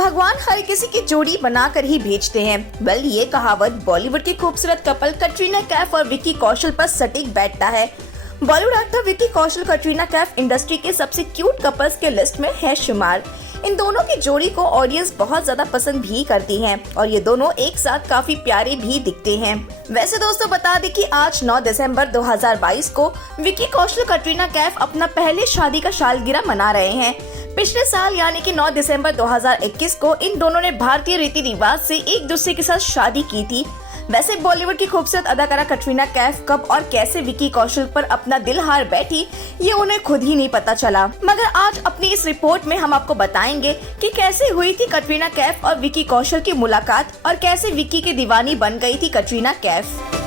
भगवान हर किसी की जोड़ी बनाकर ही भेजते हैं। वेल, ये कहावत बॉलीवुड की खूबसूरत कपल कटरीना कैफ और विक्की कौशल पर सटीक बैठता है। बॉलीवुड एक्टर विक्की कौशल कटरीना कैफ इंडस्ट्री के सबसे क्यूट कपल्स के लिस्ट में है शुमार। इन दोनों की जोड़ी को ऑडियंस बहुत ज्यादा पसंद भी करती है और ये दोनों एक साथ काफी प्यारे भी दिखते हैं। वैसे दोस्तों, बता दें कि आज 9 दिसंबर 2022 को विक्की कौशल कटरीना कैफ अपना पहले शादी का सालगिरह मना रहे हैं। पिछले साल यानी कि 9 दिसंबर 2021 को इन दोनों ने भारतीय रीति रिवाज से एक दूसरे के साथ शादी की थी। वैसे बॉलीवुड की खूबसूरत अदाकारा कटरीना कैफ कब और कैसे विक्की कौशल पर अपना दिल हार बैठी, ये उन्हें खुद ही नहीं पता चला। मगर आज अपनी इस रिपोर्ट में हम आपको बताएंगे कि कैसे हुई थी कटरीना कैफ और विक्की कौशल की मुलाकात और कैसे विक्की की दीवानी बन गई थी कटरीना कैफ।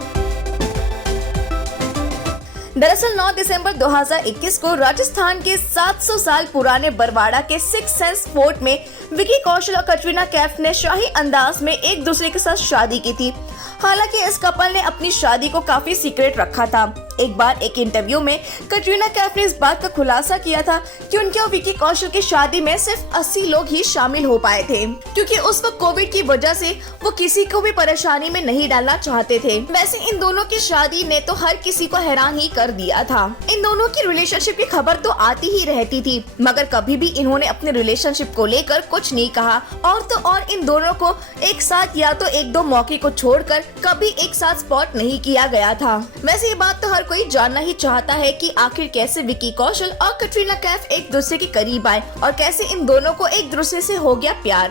दरअसल 9 दिसंबर 2021 को राजस्थान के 700 साल पुराने बरवाड़ा के सिक्स सेंस फोर्ट में विक्की कौशल और कटरीना कैफ ने शाही अंदाज में एक दूसरे के साथ शादी की थी। हालांकि इस कपल ने अपनी शादी को काफी सीक्रेट रखा था। एक बार एक इंटरव्यू में कटरीना कैफ ने इस बात का खुलासा किया था कि उनके और विक्की कौशल की शादी में सिर्फ 80 लोग ही शामिल हो पाए थे, क्योंकि उस वक्त कोविड की वजह से वो किसी को भी परेशानी में नहीं डालना चाहते थे। वैसे इन दोनों की शादी ने तो हर किसी को हैरान ही कर दिया था। इन दोनों की रिलेशनशिप की खबर तो आती ही रहती थी, मगर कभी भी इन्होंने अपने रिलेशनशिप को लेकर कुछ नहीं कहा। और तो और इन दोनों को एक साथ या तो एक दो मौके को छोड़कर कभी एक साथ स्पॉट नहीं किया गया था। वैसे ये बात तो हर कोई जानना ही चाहता है कि आखिर कैसे विक्की कौशल और कटरीना कैफ एक दूसरे के करीब आए और कैसे इन दोनों को एक दूसरे से हो गया प्यार।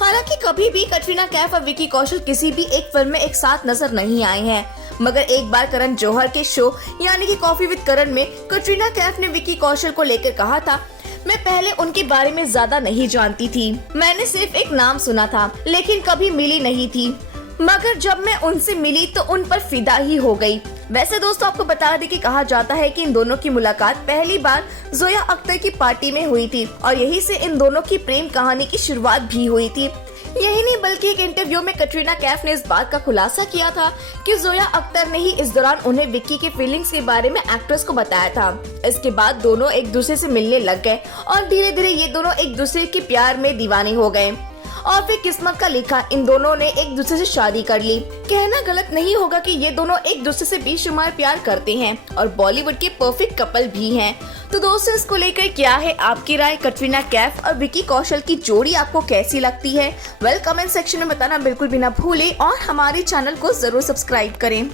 हालांकि कभी भी कटरीना कैफ और विक्की कौशल किसी भी एक फिल्म में एक साथ नजर नहीं आए हैं, मगर एक बार करण जौहर के शो यानी कि कॉफी विद करण में कटरीना कैफ ने विक्की कौशल को लेकर कहा था, मैं पहले उनके बारे में ज्यादा नहीं जानती थी, मैंने सिर्फ एक नाम सुना था लेकिन कभी मिली नहीं थी, मगर जब मैं उनसे मिली तो उन पर फिदा ही हो गई। वैसे दोस्तों, आपको बता दें कि कहा जाता है कि इन दोनों की मुलाकात पहली बार जोया अख्तर की पार्टी में हुई थी और यहीं से इन दोनों की प्रेम कहानी की शुरुआत भी हुई थी। यही नहीं बल्कि एक इंटरव्यू में कटरीना कैफ ने इस बात का खुलासा किया था कि जोया अख्तर ने ही इस दौरान उन्हें विक्की के फीलिंग्स के बारे में एक्ट्रेस को बताया था। इसके बाद दोनों एक दूसरे से मिलने लग गए और धीरे धीरे ये दोनों एक दूसरे के प्यार में दीवाने हो गए और फिर किस्मत का लिखा इन दोनों ने एक दूसरे से शादी कर ली। कहना गलत नहीं होगा कि ये दोनों एक दूसरे से बेशुमार प्यार करते हैं और बॉलीवुड के परफेक्ट कपल भी हैं। तो दोस्तों, इसको लेकर क्या है आपकी राय? कटरीना कैफ और विक्की कौशल की जोड़ी आपको कैसी लगती है? वेल, कमेंट सेक्शन में बताना बिल्कुल भी ना भूलें और हमारे चैनल को जरूर सब्सक्राइब करें।